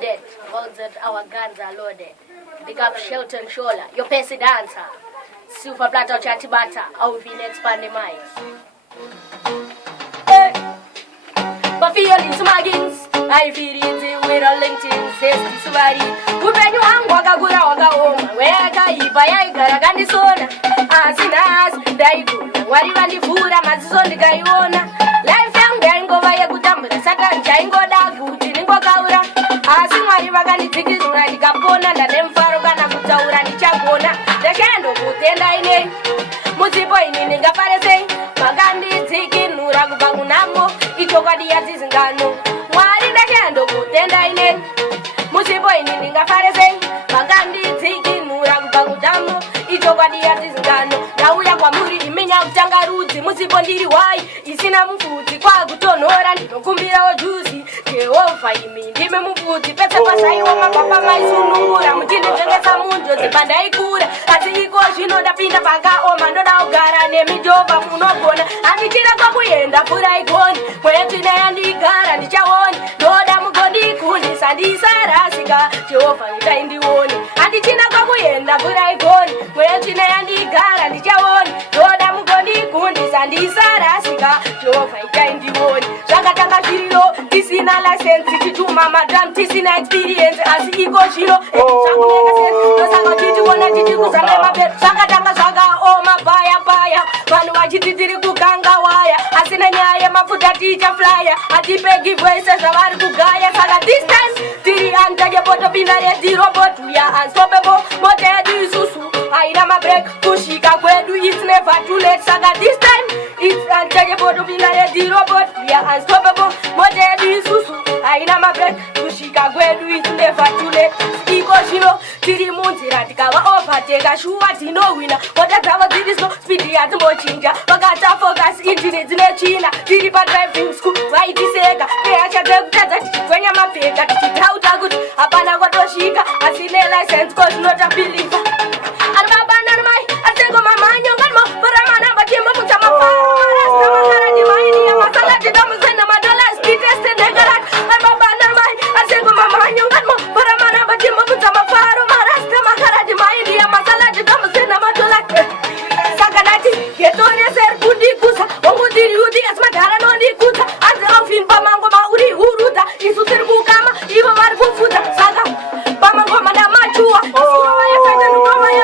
loaded. Hold that our guns are loaded. Big up Shelton Shola, your Pesi dancer. Super Plato Chatibata, I will be next pan the mic. Hey! But feeling smuggins, I feel it with a LinkedIn, says this body. Who bring you on Wagagura Waga home? Where I got a Sona. As in as, Daigo, what even the food I'm as on the Guyona. Life young Gango by a good number, Satan Jango Dagu, Jingo Gaura. As in my Ragani tickets, Rani Capona, and then Farogana Kutaura, Chagona. The candle put the line. Musipo in Gaparese, Magandi taking Nuragubanamo, Itogadi Zingano. Why in the candle put the line? Musipo in Gaparese, Magandi taking Nuragubanamo, Itogadi Zingano. Now we are Wamuri, Minya Jangaruzi, Musipo Diri, Isina Mufuti, Quagutonora, Kumbira Juicy, Jehovah, Dime Mufuti, Pepper Pasai, Papa, my Sunura, Mujin, Samundo, the Bandaikura, as he goes, you know the Pinta Paga, or Mandora, Gara, Nemijova, Munogona, and the Kira Kapuenda, Puraikon, where Tina and the Gara, and the Chawon, Lord Amugodi, Kunis, and the Sarasiga, Jehovah, in the one, and the Tina Kapuenda, Puraikon, where Tina and the Gara, and the Chawon, Lord Amugodi, Kunis, and the Sarasiga, Jehovah, in the one, Zakataka Shiro, this in a license to Mama Drum, this in experience as he goes, you know, Sakatanga Saga, oh my baya, Manuajiti Kukanga wire, Asinaya, Mafuta teacher flyer, Atipe give voices of Argugaya, Saga this time, Tiri and Tajapoto Binare, the robot, we are unstoppable, Mote Susu, I am a break, Kushika, where do it's never too late, Saga this time, it's Antajapoto Binare, the robot, we are unstoppable, Mote Susu, I am a break, Kushika, where do it's never too late, because you know, Tiri Muntiratika, Opatega, Shuatino winner, whatever did is no speedy at Mochinja, Bagata focus, internet, China, Tiripa driving school, right is Sega, when you're my favorite, how good, Apana Watoshika, I see a license, cause not a believer.